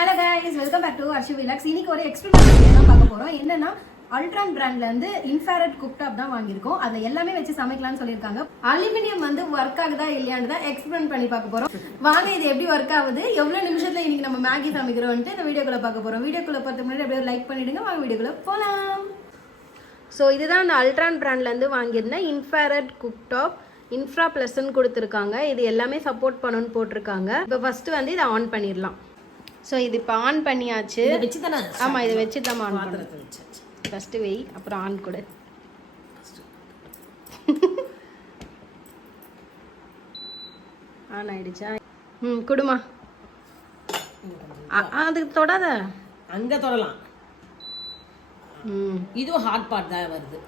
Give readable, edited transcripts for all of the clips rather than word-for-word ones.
Hello guys, welcome back to Arshu Vlogs. இன்னைக்கு ஒரு experiment video தான் பார்க்க போறோம். என்னன்னா அல்ட்ரான் பிராண்ட்ல இருந்து இன்ஃப்ராரெட் குக்டாப் தான் வாங்கியிருக்கோம். அதுல எல்லாமே வச்சு சமைக்கலாம்னு சொல்லியிருக்காங்க. அலுமினியம் வந்து ஒர்க் ஆகுதா இல்லையான்னு தான் எக்ஸ்பெரிமெண்ட் பண்ணி பார்க்க போறோம். வாங்க இது எப்படி ஒர்க் ஆகுது, எவ்வளவு நிமிஷத்துல இன்னைக்கு நம்ம மேகி சமைக்கிறோம்னு இந்த வீடியோக்குள்ள பார்க்க போறோம். வீடியோக்குள்ள பார்த்த முன்னாடி அப்படியே லைக் பண்ணிடுங்க. வாங்க வீடியோக்குள்ள போலாம். ஸோ இதுதான் அந்த அல்ட்ரான் பிராண்ட்ல இருந்து வாங்கியிருந்தேன் இன்ஃப்ராரெட் குக்டாப். இன்ஃப்ரா பிளஸ்ன்னு கொடுத்துருக்காங்க. இது எல்லாமே சப்போர்ட் பண்ணணும்னு போட்டிருக்காங்க. இப்போ ஃபர்ஸ்ட் வந்து இதை ஆன் பண்ணிடலாம். ஸோ இது இப்போ ஆன் பண்ணியாச்சு. ஆமாம், இதை வச்சு தான் ஆன் பண்ணுறது. ஃபஸ்ட்டு வெய், அப்புறம் ஆன் கொடு. ஆன் ஆயிடுச்சா? குடுமா. அதுக்கு தொடாத. அங்கே தொடலாம். இதுவும் ஹாட் பாட் தான் வருது.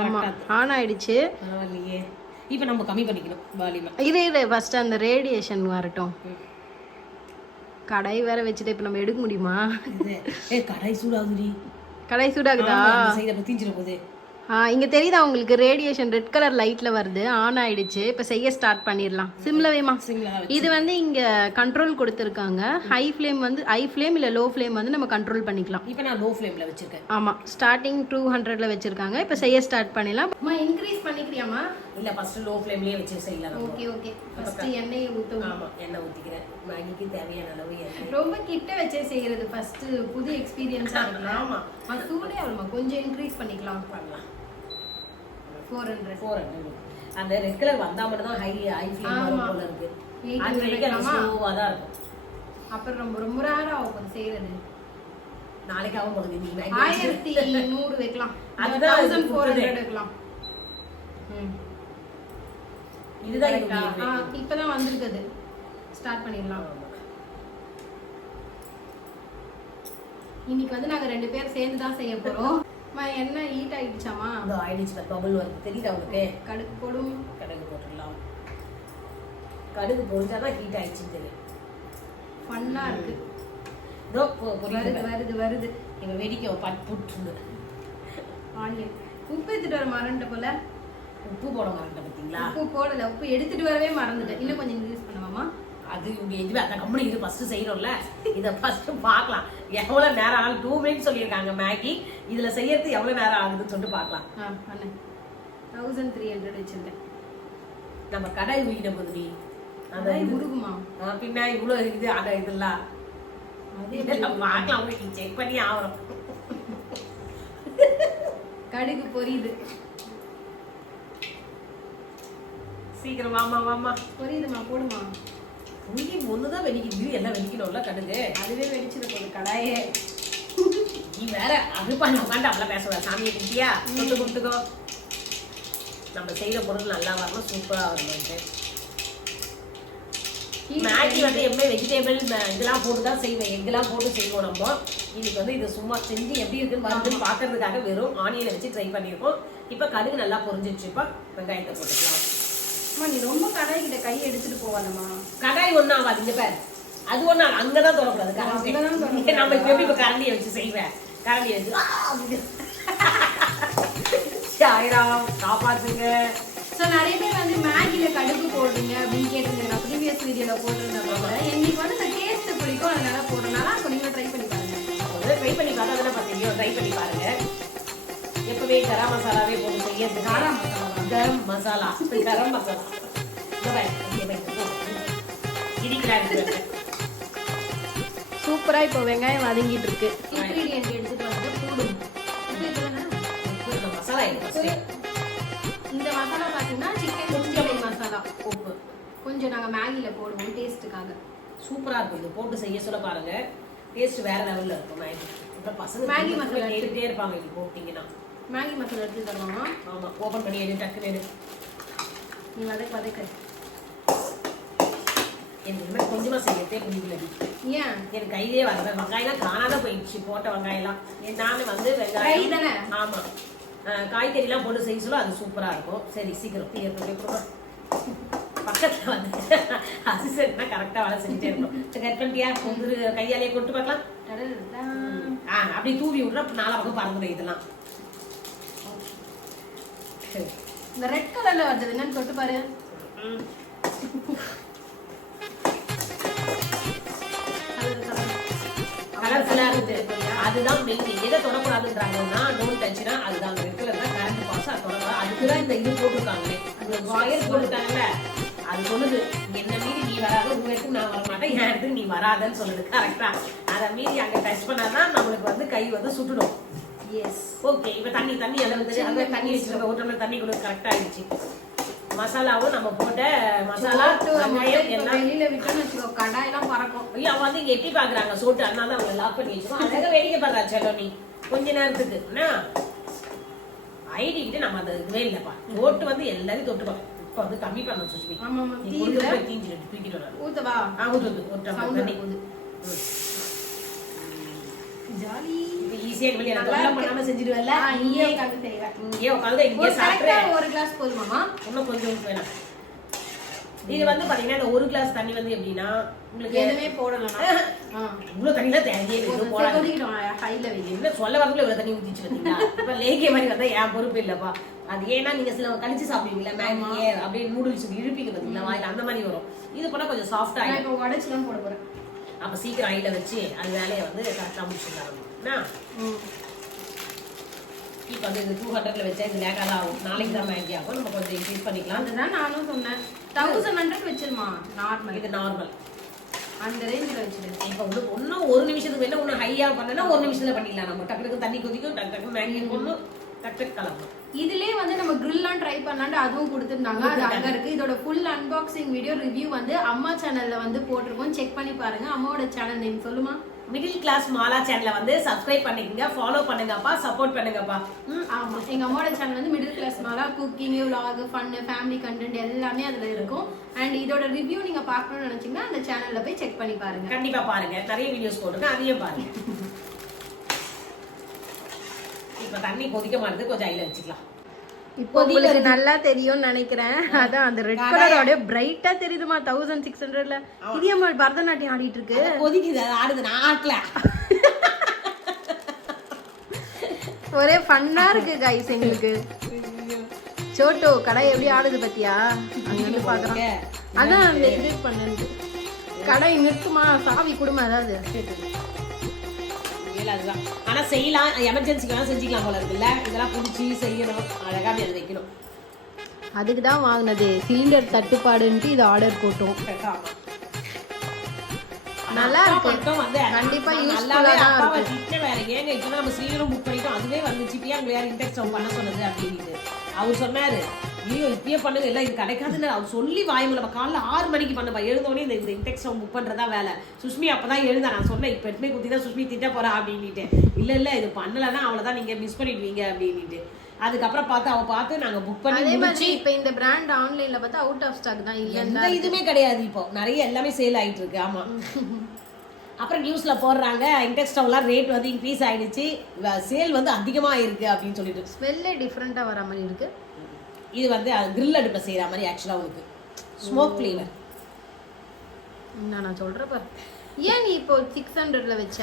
ஆமாம், ஆன் ஆயிடுச்சு. பரவாயில்லையே. இப்போ நம்ம கம்மி பண்ணிக்கணும் வால்யூம். இது ஃபர்ஸ்ட் அந்த ரேடியேஷன் வரட்டும். கடை வேற வச்சுட்டு இப்போ நம்ம எடுக்க முடியுமா? கடை சூடாகுது. கடை சூடாகுதா? இங்க தெரியுதா உங்களுக்கு? ரேடியேஷன் ரெட் கலர் லைட்ல வருது. ஆன் ஆயிடுச்சு. இப்ப செய்ய ஸ்டார்ட் பண்ணிடலாம். சிம்ல வேமா. இது வந்து இங்க கண்ட்ரோல் கொடுத்துருக்காங்க. ஹை ஃப்ளேம் வந்து ஹை ஃப்ளேம் இல்ல லோ ஃப்ளேம் வந்து நம்ம கண்ட்ரோல் பண்ணிக்கலாம். இப்போ நான் லோ ஃப்ளேம்ல வச்சிருக்கேன். ஆமா, ஸ்டார்டிங் 200ல வச்சிருக்காங்க. இப்ப செய்ய ஸ்டார்ட் பண்ணிடலாம். அம்மா இன்கிரீஸ் பண்ணிக்கிறியாமா? இல்ல ஃபர்ஸ்ட் லோ ஃப்ளேம்லயே வச்சு செய்யலாம். Okay okay. ஃபர்ஸ்ட் எண்ணெய் ஊத்துங்க. ஆமா, எண்ணெய் ஊத்திக்கிறேன். மேகிக்கு தேவையான அளவு எண்ணெய். ரொம்ப கிட்ட வச்சே செய்யறது ஃபர்ஸ்ட் புது எக்ஸ்பீரியன்ஸா இருக்கு. ஆமா, அது சூடே ஆகுமா, கொஞ்சம் இன்கிரீஸ் பண்ணிக்கலாம். பண்ணலாம். 400 அந்த ரெட் கலர் வந்தா மட்டும் தான் ஹை ஃப்ளேம் போல இருக்கு. அது வரைக்கும் ஸ்லோவா தான் இருக்கும். அப்புறம் ரொம்ப ரொம்ப ரேரா ஆகும் செய்யறது. நாளைக்கு ஆகும் போகுது. நீ 1100 வைக்கலாம். அதுதான் 1400 வைக்கலாம். இதுதான் இப்பதான் வந்திருக்குது. ஸ்டார்ட் பண்ணிடலாம். இன்னைக்கு வந்து நாங்க 2 பேர் சேர்ந்து தான் செய்ய போறோம். என்ன ஹீட் ஆயிடுச்சாமா? அது ஆயிடுச்சு. பபிள் வருது தெரியுதா உங்களுக்கு? கடுகு போடும். கடுகு போட்டுடலாம். கடுகு பொரிஞ்சாதான் ஹீட் ஆயிடுச்சுன்னு தெரியும். ஃபன்னா இருக்கு. இதோ வருது வருது வருது. எங்க வேடிக்கை புட்டு ஆனியன். உப்பு எடுத்துட்டு வர மறந்துட்ட போல. உப்பு போட மறந்துட்ட பார்த்தீங்களா? உப்பு போடல. உப்பு எடுத்துட்டு வரவே மறந்துட்டேன். இன்னும் கொஞ்சம் யூஸ் பண்ணுவாமா? அது எதுவே அந்த கம்பெனி இது ஃபர்ஸ்ட் செய்யறோம்ல, இதை ஃபர்ஸ்ட் பார்க்கலாம். எவ்வளவு நேரம் ஆகும்? 2 மினிட்ஸ் சொல்லியிருக்காங்க மேகி. இதுல செய்யறது எவ்வளவு நேரம் ஆகுதுன்னு சொல்லிட்டு பார்க்கலாம். 1300 வச்சிருக்கேன். நம்ம கடை வீட போது அந்த உருகுமா பின்னா இவ்வளவு இது அட இதெல்லாம் அதெல்லாம் பார்க்கலாம். உங்களுக்கு செக் பண்ணி ஆகணும். கடுகு பொரியுது. சீக்கிரம் வாமா வாமா. பொரியுதுமா, போடுமா. உங்கி ஒண்ணுதான் வெடிக்குது, எல்லாம் வெடிக்கணும்ல கடுகு. அதுவே வெடிச்சிட போகுது கடாயே. நீ வேற அது பண்ண உட்காந்து அப்படிலாம் பேசுவ. சாமியை குட்டியா கொண்டு கொடுத்துக்கோ. நம்ம செய்யற பொருள் நல்லா வரணும், சூப்பரா வரணும். மேகி வந்து எப்பவுமே வெஜிடபிள் இதெல்லாம் போட்டு தான் செய்வேன். எங்கெல்லாம் போட்டு செய்வோம். நம்ம இதுக்கு வந்து இது சும்மா செஞ்சு எப்படி இருக்குன்னு வருதுன்னு பாக்குறதுக்காக வெறும் ஆனியனை வச்சு ட்ரை பண்ணியிருக்கோம். இப்ப கடுகு நல்லா பொரிஞ்சிருச்சுப்பா. வெங்காயத்தை போட்டுக்கலாம். நீ ரொம்ப கடாய் கிட்ட கை எடுத்துட்டு போவாதம்மா. கடாய் ஒண்ணு ஆகாது. இங்க பேர் அது ஒண்ணு அங்கதான் தொடக்கூடாது. நம்ம இப்ப எப்படி இப்ப கரண்டியை வச்சு செய்வேன். கரண்டியை வச்சு காப்பாத்துங்க. ஸோ நிறைய பேர் வந்து மேகில கடுகு போடுறீங்க அப்படின்னு கேட்டுருந்தேன். நான் ப்ரீவியஸ் வீடியோல போட்டிருந்தேன். எங்களுக்கு வந்து இந்த டேஸ்ட் பிடிக்கும், அதனால போடுறதுனால அப்போ நீங்க ட்ரை பண்ணி பாருங்க. ட்ரை பண்ணி பார்த்தா தானே பார்த்தீங்க. ட்ரை பண்ணி பாருங்க. எப்பவே கரம் மசாலாவே போட்டு செய்யறது. கரம் மசாலா கரம் மசாலா சூப்பரா. இப்போ வெங்காயம் வதங்கிட்டு இருக்கு. இன்கிரிடியன்ட் எடுத்துட்டு வந்து போடுங்க. மசாலா இந்த மசாலா பாத்தீங்கன்னா சிக்கன் 60 மசாலா. உப்பு கொஞ்சம் நாங்க மேகில போடுவோம் டேஸ்ட்டுக்காக. சூப்பரா இருக்கும். இது போட்டு செய்ய சொல்ல பாருங்க. டேஸ்ட் வேற லெவல்ல இருக்கும். மேகி அப்புறம் பசங்க மேகி மசாலா எடுத்துட்டே இருப்பாங்க. இது போட்டீங்கன்னா மேகி மசாலா எடுத்து தருவாங்க. ஆமா, ஓபன் பண்ணி எடு, டக்குனு எடு. நீ வதக்க எனக்கு கொஞ்சமா செய்யறதே முடியல. ஏன் எனக்கு கையிலே வரல. வெங்காயம் காணாத போயிடுச்சு. போட்ட வெங்காயம் எல்லாம் நானும் வந்து வெங்காயம் தானே. ஆமா, காய்கறி எல்லாம் போட்டு செய்ய சொல்ல அது சூப்பரா இருக்கும். சரி சீக்கிரம் தீர்ப்பு பக்கத்துல வந்து அசிஸ்டன்ட்னா கரெக்டா வேலை செஞ்சுட்டே இருக்கணும். கட் பண்ணிட்டியா? கையாலேயே கொண்டு பார்க்கலாம். அப்படி தூவி விட்றா 4 பக்கம் பறந்துடும். இதெல்லாம் இந்த ரெட் கலர்ல வந்தது என்னன்னு தொட்டு பாரு. கலர்ஃபுல்லா இருக்கு. அதுதான் மெயின். எதை தொடக்கூடாதுன்றாங்கன்னா டோன்ட் டச்னா அதுதான் ரெட் கலர் தான் கரண்ட் பாஸ் அது தொடக்கூடாது. அதுக்குதான் இந்த இது போட்டிருக்காங்களே, அந்த வயர் போட்டுட்டாங்கல்ல, அது சொல்லுது என்ன மீறி நீ வராத, உங்க இடத்துக்கு நான் வர மாட்டேன், என் இடத்துக்கு நீ வராதன்னு சொல்லுது. கரெக்டா? அதை மீறி அங்க டச் பண்ணாதான் நம்மளுக்கு வந்து கை வந்து சுட்டுடும். எஸ். ஓகே, இப்ப தண்ணி அளவு அங்க தண்ணி வச்சுருக்க ஒரு டம்ளர் தண்ணி கூட கரெக்டா ஆயிடுச்சு. மசாலாவும் நம்ம போட்ட மசாலா எல்லாம் வெளியில விட்டோம்னு வச்சுக்கோ, கடாயெல்லாம் பறக்கும். ஐயோ, அவ வந்து எட்டி பாக்குறாங்க சோட்டு, அதனால அவங்க லாக் பண்ணி வச்சுக்கோ. அழகா வேடிக்கை பாக்குறா செல்லோ நீ கொஞ்ச நேரத்துக்கு. ஐடி கிட்ட நம்ம அந்த இதுவே இல்லப்பா. சோட்டு வந்து எல்லாரையும் தொட்டுப்போம். இப்ப வந்து கம்மி பண்ண சுஷ்மி. ஆமா ஆமா, தீஞ்சிட்டு தூக்கிட்டு வர ஊத்தவா. ஊத்து ஒரு டம்ளர் தண்ணி ஜாலி. ஈஸியா வெளிய நான் தொல்லை பண்ணாம செஞ்சிடுவேல்ல. இங்கே உட்கார்ந்து செய்வேன். இங்கே உட்கார்ந்து இங்கே சாப்பிடுறேன். ஒரு கிளாஸ் போதுமாமா? இன்னும் கொஞ்சம் வேணும். இது வந்து பாத்தீங்கன்னா இந்த ஒரு கிளாஸ் தண்ணி வந்து எப்படின்னா உங்களுக்கு எதுவுமே போடலாம். இவ்வளவு தண்ணிலாம் தேவையே இல்லை. என்ன சொல்ல வரதுல இவ்வளவு தண்ணி ஊத்திச்சு வந்தீங்களா? இப்ப லேகிய மாதிரி வந்தா என் பொறுப்பு இல்லப்பா. அது ஏன்னா நீங்க சில கழிச்சு சாப்பிடுவீங்களா, மேகியே அப்படியே நூடுல்ஸ் இழுப்பீங்க பாத்தீங்களா வாயில, அந்த மாதிரி வரும். இது பண்ணா கொஞ்சம் சாஃப்ட் ஆயிடும். இப்ப உடைச்சுலாம் போட போறேன். அப்ப சீக்கிரம் ஆயில வச்சு அது வேலையை வந்து கரெக்டா முடிச்சுட்டாங்க. இப்ப வந்து இது 200ல வச்சா இது லேட்டாக ஆகும். நாளைக்கு தான் மேகி ஆகும். நம்ம கொஞ்சம் இன்க்ரீஸ் பண்ணிக்கலாம். அதுதான் நானும் சொன்னேன். 1100 வச்சிருமா நார்மல். இது நார்மல் அந்த ரேஞ்சில் வச்சிரு. இப்போ வந்து இன்னும் ஒரு நிமிஷத்துக்கு வேணா ஒன்று ஹையாக பண்ணனா ஒரு நிமிஷத்துல பண்ணிடலாம். நம்ம டக்கு தண்ணி கொதிக்கும், டக்கு மேகி போடணும், டக்கு கலக்கணும். இதுலயே வந்து நம்ம கிரில்லாம் ட்ரை பண்ணலான்னு அதுவும் கொடுத்துருந்தாங்க. அது அங்க இருக்கு. இதோட ஃபுல் அன்பாக்சிங் வீடியோ ரிவ்யூ வந்து அம்மா சேனல்ல வந்து போட்டிருக்கோம். செக் பண்ணி பாருங்க. அம்மாவோட சேனல் நேம் சொல்லுமா? மிடில் கிளாஸ் மாலா சேனலை வந்து சப்ஸ்கிரைப் பண்ணிக்கங்க, ஃபாலோ பண்ணுங்கப்பா, சப்போர்ட் பண்ணுங்கப்பா. ஆமா, எங்க அம்மாவோட சேனல் வந்து middle class Mala. Cooking, vlog, fun, family content எல்லாமே அதுல இருக்கும். அண்ட் இதோட ரிவ்யூ நீங்க பார்க்கணும்னு நினைச்சீங்கன்னா அந்த சேனல்ல போய் செக் பண்ணி பாருங்க. கண்டிப்பா பாருங்க, நிறைய வீடியோஸ் போட்டுருக்கேன், அதையும் பாருங்க. இப்ப தண்ணி கொதிக்க மாட்டேது, கொஞ்சம் ஐல வச்சுக்கலாம். இப்போ உங்களுக்கு நல்லா தெரியும்னு நினைக்கிறேன். அதான் அந்த ரெட் கலரோட பிரைட்டா தெரியுதுமா 1600ல. இது அம்மா பரதநாட்டியம் ஆடிட்டு இருக்கு. கொதிக்குது, அது ஆடுது, நான் ஆட்டல. ஒரே ஃபன்னா இருக்கு गाइस எங்களுக்கு. சோட்டோ கடை எப்படி ஆடுது பத்தியா? அங்க வந்து பாக்குறேன். அதான் அந்த இது பண்ணது. கடை நிற்குமா, சாவி குடுமா ஏதாவது. அதுதான். ஆனா செய்யலாம், எமர்ஜென்சிக்கு செஞ்சுக்கலாம் போல இருக்குல்ல. இதெல்லாம் புடிச்சு செய்யணும், அழகா அப்படி அதை வைக்கணும். அதுக்கு தான் வாங்கினது. சிலிண்டர் தட்டுப்பாடுன்ட்டு இது ஆர்டர் போட்டோம். நல்லா இருக்கு. வந்து கண்டிப்பா யூஸ்ஃபுல்லா தான் இருக்கு. வேற ஏங்க இப்போ நம்ம சிலிண்டரும் புக் பண்ணிட்டோம், அதுவே வந்துச்சு. இப்போ அங்க யார் இன்டெக்ஸ் பண்ண சொன்னது அப்படின்னு அவர் சொன்னாரு. ஐயோ இப்பயே பண்ணுங்க, எல்லாம் இது கிடைக்காதுன்னு அவர் சொல்லி வாய்மூல. நம்ம காலைல 6 மணிக்கு பண்ணப்பா, எழுந்தோடனே இந்த இன்டெக்ஸ் புக் பண்றதா வேலை. சுஷ்மி அப்பதான் எழுந்தா. நான் சொன்னேன் இப்ப எட்டுமே குத்தி தான் சுஷ்மி திட்ட போறா அப்படின்ட்டு. இல்ல இது பண்ணலன்னா அவ்வளவுதான், நீங்க மிஸ் பண்ணிடுவீங்க அப்படின்ட்டு. அதுக்கப்புறம் பார்த்து அவ பார்த்து நாங்க புக் பண்ணி முடிச்சு. இப்ப இந்த பிராண்ட் ஆன்லைன்ல பார்த்தா அவுட் ஆஃப் ஸ்டாக் தான். எந்த இதுமே கிடையாது. இப்போ நிறைய எல்லாமே சேல் ஆயிட்டு இருக்கு. ஆமா. அப்புறம் நியூஸ்ல போடுறாங்க இன்டெக்ஸ் ஸ்டவ்லாம் ரேட் வந்து இன்க்ரீஸ் ஆயிடுச்சு, சேல் வந்து அதிகமா இருக்கு அப்படின்னு சொல்லிட்டு. ஸ்மெல்லே டிஃபரெண்டா வர மாதிரி இருக்கு. இது வந்து கிரில் அடுப்புல செய்யற மாதிரி ஆக்சுவலா உங்களுக்கு ஸ்மோக் ஃப்ளேவர். நான் சொல்றேன் பாரு. ஏன் நீ இப்போ 600ல வச்ச?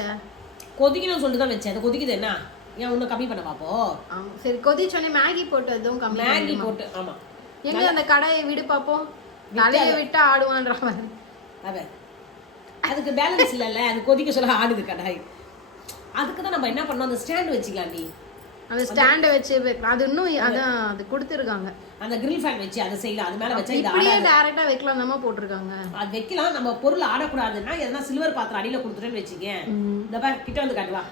கொதிக்கணும்னு சொல்லிட்டு தான் வச்சேன். அது கொதிக்குது என்ன? ஏன் ஒன்றும் கம்மி பண்ண பாப்போ? சரி, கொதிச்சோடனே மேகி போட்டு அதுவும் கம்மி. மேகி போட்டு. ஆமா, எங்க அந்த கடையை விடு பாப்போம். தலையை விட்டு ஆடுவான்ற மாதிரி. அவன் அதுக்கு பேலன்ஸ் இல்லைல்ல, அது கொதிக்க சொல்ல ஆடுது கடாய். அதுக்கு தான் நம்ம என்ன பண்ணோம், அந்த ஸ்டாண்ட் வச்சுக்கலாண்டி. அந்த ஸ்டாண்டை வச்சு அது இன்னும் அதான் அது கொடுத்துருக்காங்க. அந்த கிரில் ஃபேன் வச்சு அதை செய்யலாம். அது மேல வச்சா இது அப்படியே டைரக்டா வைக்கலாம் நம்ம போட்டுருக்காங்க. அது வைக்கலாம். நம்ம பொருள் ஆடக்கூடாதுன்னா எதனா சில்வர் பாத்திரம் அடியில கொடுத்துட்டேன்னு வச்சுக்க. இந்த பாரு கிட்ட வந்து காட்டுவா.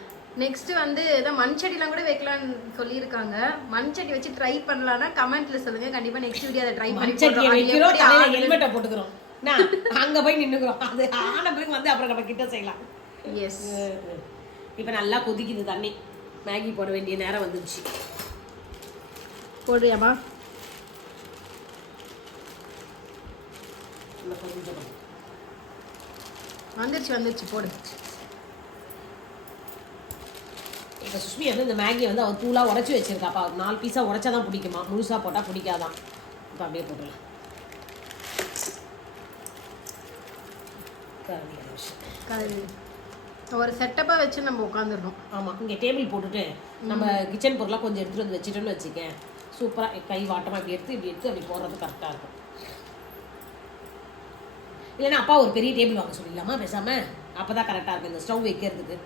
நெக்ஸ்ட் வந்து ஏதோ மண்சட்டிலாம் கூட வைக்கலாம்னு சொல்லியிருக்காங்க. மண்சட்டி வச்சு ட்ரை பண்ணலாம்னா கமெண்ட்ல சொல்லுங்க. கண்டிப்பா நெக்ஸ்ட் வீடியோ அதை ட்ரை பண்ணி போடுறோம். ஹெல்மெட்டை போட்டுக்கிறோம், அங்க போய் நின்னுக்கிறோம். அது ஆன பிறகு வந்து அப்புறம் நம்ம கிட்ட செய்யலாம். எஸ். இப்ப நல்லா கொதிக்குது தண்ணி. மேகி போட வேண்டிய நேரம் வந்துருச்சு. போடுறியாமா? வந்துருச்சு போடு. இப்போ சுஷ்மி வந்து இந்த மேகி வந்து அவள் தூளாக உடச்சி வச்சிருக்காப்பா. 4 பீஸா உடச்சா தான் பிடிக்குமா, முழுசாக போட்டால் பிடிக்காதான். இப்போ அப்படியே போட்டுடலாம். ஒரு செட்டப்பாக வச்சு நம்ம உட்காந்துடணும். ஆமாம், இங்கே டேபிள் போட்டுட்டு நம்ம கிச்சன் பொருளாக கொஞ்சம் எடுத்துகிட்டு வந்து வச்சுட்டோன்னு வச்சுக்கேன். சூப்பராக கை வாட்டமாக இப்படி எடுத்து அப்படி போடுறது கரெக்டாக இருக்கும். இல்லைன்னா அப்பா ஒரு பெரிய டேபிள் வாங்க சொல்லிடலாமா பேசாமல்? அப்போ தான் கரெக்டாக இருக்கும் இந்த ஸ்டவ் வைக்கிறதுக்கு.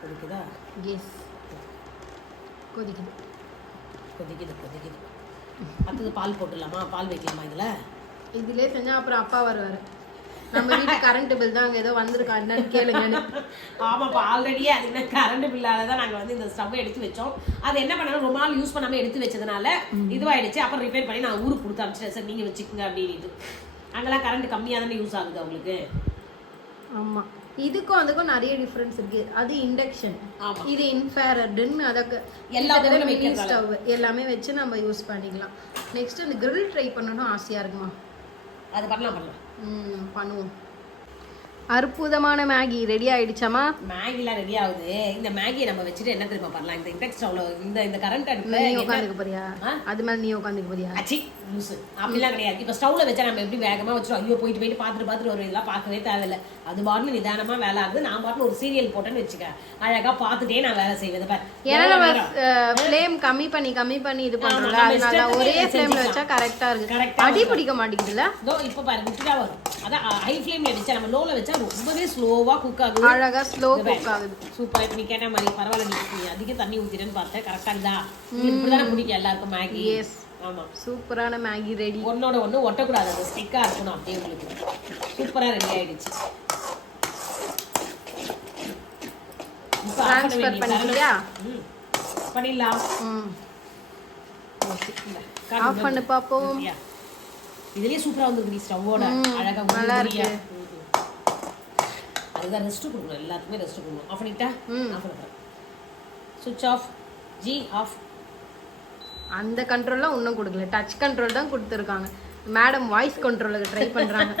கொதிக்குதா? எஸ் கொதிக்குது. கொதிக்குது. அடுத்தது பால் போட்டுடலாமா? பால் வைக்கலாமா இதில்? இதுலயே செஞ்சா அப்புறம் அப்பா வருவாரு. நம்ம வீட்டு கரண்ட் பில் தான் அங்கே ஏதோ வந்திருக்கா என்னன்னு கேளுங்கன்னு. ஆமாப்பா, ஆல்ரெடியே அது என்ன கரண்ட் பில்லால தான் நாங்கள் வந்து இந்த ஸ்டவ்வை எடுத்து வச்சோம். அது என்ன பண்ணணும், ரொம்ப நாள் யூஸ் பண்ணாமல் எடுத்து வச்சதுனால இதுவாயிடுச்சு. அப்புறம் ரிப்பேர் பண்ணி நான் ஊருக்கு கொடுத்து அனுப்பிச்சிட்டேன். சார் நீங்கள் வச்சுக்கோங்க அப்படின்னு. அங்கெல்லாம் கரண்ட் கம்மியாக தானே யூஸ் ஆகுது அவங்களுக்கு. ஆமாம், இதுக்கும் அதுக்கும் நிறைய டிஃப்ரென்ஸ் இருக்கு. அது இண்டக்ஷன், இது இன்ஃப்ராரெட்னு அதற்கு எல்லா ஸ்டவ் எல்லாமே வச்சு நம்ம யூஸ் பண்ணிக்கலாம். நெக்ஸ்ட் இந்த கிரில் ட்ரை பண்ணணும் ஆசையாக இருக்குமா? அது பண்ணலாம். பண்ணுவோம். அற்புதமான மேகி ரெடி ஆயிடுச்சாமா? மேகிலாம் ரெடி ஆகுது. இந்த மேகியை நம்ம வச்சுட்டு என்ன தெரியுமா பண்ணலாம், இந்த இண்டக்ஷன் ஸ்டவ்ல இந்த கரண்ட் அடுப்புல நீ உட்காந்துக்க போறியா? அது மேல நீ உட்காந்துக்க போறியா? அச்சி லூசு, அப்படிலாம் கிடையாது. இப்போ ஸ்டவ்ல வச்சா நம்ம எப்படி வேகமா வச்சிரும், ஐயோ போயிட்டு பார்த்துட்டு ஒரு இதெல்லாம் பார்க்கவே தேவையில்லை. அது பாட்டுல நிதானமா வேலை ஆகுது. நான் பாட்டுல ஒரு சீரியல் போட்டேன்னு வச்சுக்க, அழகா பார்த்துட்டே நான் வேலை செய்வது. ஏன்னா நம்ம ஃப்ளேம் கம்மி பண்ணி இது பண்றோம்ல, அதனால ஒரே ஃப்ளேம்ல வச்சா கரெக்டா இருக்கு. அடி பிடிக்க மாட்டேங்குதுல. இதோ இப்போ பாரு விட்டுட்டா வரும். அதான் ஹை ஃப்ளேம்ல வச்சா, நம்ம லோல வச்சா ரொம்பவே ஸ்லோவா குக் ஆகுது. அழகா ஸ்லோ குக் ஆகுது. சூப்பர். இப்போ நீ கேட்ட மாதிரி பரவாயில்ல, நீ அதிக தண்ணி ஊத்திட்டேன்னு பார்த்தேன். கரெக்டா இருந்தா இப்படிதானே பிடிக்கும் எல்லாருக்கும் மேகி. எஸ், ஆமா, சூப்பரான மேகி ரெடி. ஒன்னோட ஒண்ணு ஒட்டக்கூடாது, அது ஸ்டிக்கா இருக்கணும். அப்படியே உங்களுக்கு சூப்பரா ரெடி ஆயிடுச்சு. ட்ரான்ஸ்ஃபர் பண்ணிட்டியா? பண்ணிடலாம். ஆஃப் பண்ணி பாப்போம். இதுலயே சூப்பரா வந்துருக்கு. நீ ஸ்டவ்வோட அழகா நல்லா இருக்கு. அதுதான் ரெஸ்ட் கொடுக்கணும், எல்லாத்துக்குமே ரெஸ்ட் கொடுக்கணும். ஆஃப் பண்ணிட்டா? ஆஃப் பண்ணுறேன். சுவிட்ச் ஆஃப். G of. அந்த கண்ட்ரோல்லாம் இன்னும் கொடுக்கல, டச் கண்ட்ரோல் தான் கொடுத்துருக்காங்க. மேடம் வாய்ஸ் கண்ட்ரோலுக்கு ட்ரை பண்ணுறாங்க.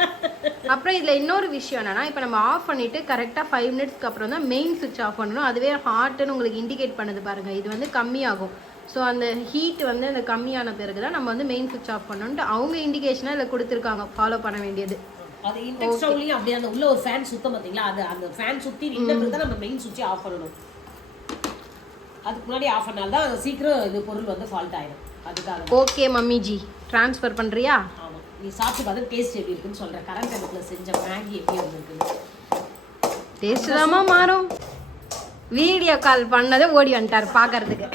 அப்புறம் இதில் இன்னொரு விஷயம் என்னன்னா, இப்போ நம்ம ஆஃப் பண்ணிட்டு கரெக்டாக 5 மினிட்ஸ்க்கு அப்புறம் தான் மெயின் சுவிட்ச் ஆஃப் பண்ணணும். அதுவே ஹாட்டுன்னு உங்களுக்கு இண்டிகேட் பண்ணுது பாருங்க. இது வந்து கம்மியாகும். ஸோ அந்த ஹீட் வந்து அந்த கம்மியான பிறகு தான் நம்ம வந்து மெயின் சுவிட்ச் ஆஃப் பண்ணணும்ட்டு அவங்க இண்டிகேஷனாக இதில் கொடுத்துருக்காங்க. ஃபாலோ பண்ண வேண்டியது. அது இண்டக்ஷன் ஸ்டவ்லயும் அப்படியே அந்த உள்ள ஒரு ஃபேன் சுத்தம் பாத்தீங்களா, அது அந்த ஃபேன் சுத்தி நின்ன பிறகு தான் நம்ம மெயின் சுவிட்ச் ஆஃப் பண்ணணும். அதுக்கு முன்னாடி ஆஃப் பண்ணால் தான் சீக்கிரம் இது பொருள் வந்து ஃபால்ட் ஆயிடும். அதுக்காக. ஓகே மம்மி ஜி, ட்ரான்ஸ்ஃபர் பண்றியா? ஆமா, நீ சாப்பிட்டு பார்த்து டேஸ்ட் எப்படி இருக்குன்னு சொல்ற. கரண்ட் அடுப்புல செஞ்ச மேகி எப்படி வந்திருக்கு? டேஸ்ட் தாமா மாறும். வீடியோ கால் பண்ணதே ஓடி வந்துட்டார் பாக்குறதுக்கு.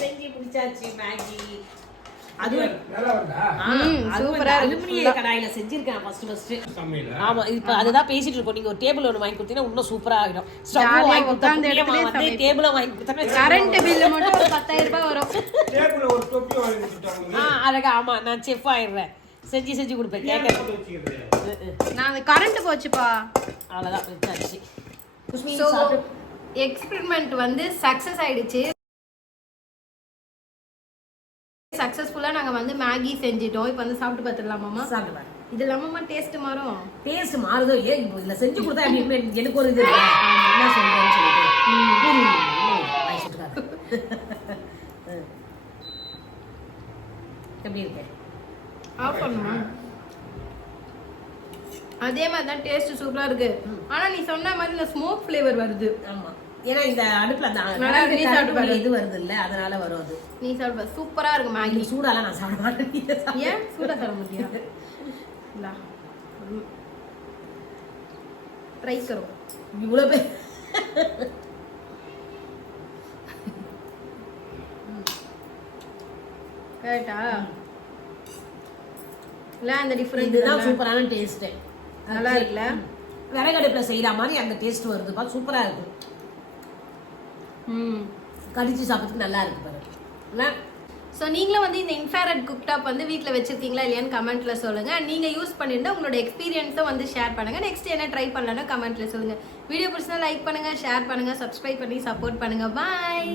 செஞ்சு பிடிச்சாச்சு மேகி. அது சூப்பரா அலுமினிய கடாயில செஞ்சிருக்கேன் ஃபர்ஸ்ட். ஆமா, இப்ப அதுதான் பேசிட்டு இருக்கோம். நீங்க ஒரு டேபிள் ஒன்னு வாங்கி கொடுத்தீங்கன்னா இன்னும் சூப்பரா ஆகிடும். ஸ்டவ் வாங்கி கொடுத்தா டேபிள வாங்கி கொடுத்தா கரண்ட் பில் மட்டும் ஒரு 10,000 ரூபாய் வரும். டேபிள் ஒரு தொப்பி வாங்கி கொடுத்தாங்க. அழகா. ஆமா, நான் செஃப் ஆயிடுறேன். செஞ்சு கொடுப்பேன். கேட்க நான் கரண்ட் போச்சுப்பா. அவ்வளவுதான் வச்சாச்சு. ஸோ எக்ஸ்பெரிமெண்ட் வந்து சக்ஸஸ் ஆயிடுச்சு. சக்ஸஸ்ஃபுல்லா நாங்க வந்து மேகி செஞ்சிட்டோம். இப்போ வந்து சாப்பிட்டு பார்த்துடலாமாமா? சாப்பிடுவேன். இது இல்லாம டேஸ்ட் மாறும். டேஸ்ட் மாறுதோ இல்லையோ, இப்போ இதுல செஞ்சு கொடுத்தா எப்படி எனக்கு ஒரு இது என்ன சொல்றேன்னு சொல்லிட்டு எப்படி இருக்கு? ஆஃப் பண்ணுமா? அதே மாதிரி தான் டேஸ்ட் சூப்பரா இருக்கு. ஆனா நீ சொன்ன மாதிரி இந்த ஸ்மோக் ஃப்ளேவர் வருது. ஆமா, ஏன்னா இந்த அடுப்புல இது வருது இல்ல, அதனால வரும். அது நீ சாப்பிட சூப்பரா இருக்கு மேகி. சூடாலாம் நான் சாப்பிட மாட்டேன். ஏன் சூடா சாப்பிட முடியா? ட்ரை करो. இவ்வளவு பேர் கரெக்ட்டா? இல்ல அந்த டிஃபரண்ட் இதுதான் சூப்பரான டேஸ்ட். நல்லா இருக்குல்ல? விறகு அடுப்புல செய்யற மாதிரி அந்த டேஸ்ட் வருதுப்பா. சூப்பரா இருக்கு. கடிச்சு சாப்பிட்டு நல்லா இருக்கு பாரு. ஸோ நீங்களும் வந்து இந்த இன்ஃப்ராரெட் குக்டாப் வந்து வீட்டில் வச்சிருக்கீங்களா இல்லையான்னு கமெண்ட்ல சொல்லுங்க. நீங்க யூஸ் பண்ணிருந்தா உங்களோட எக்ஸ்பீரியன்ஸும் வந்து ஷேர் பண்ணுங்க. நெக்ஸ்ட் என்ன ட்ரை பண்ணலாம்னு கமெண்ட்ல சொல்லுங்க. வீடியோ பிடிச்சா லைக் பண்ணுங்க, ஷேர் பண்ணுங்க, சப்ஸ்கிரைப் பண்ணி சப்போர்ட் பண்ணுங்க. பாய்.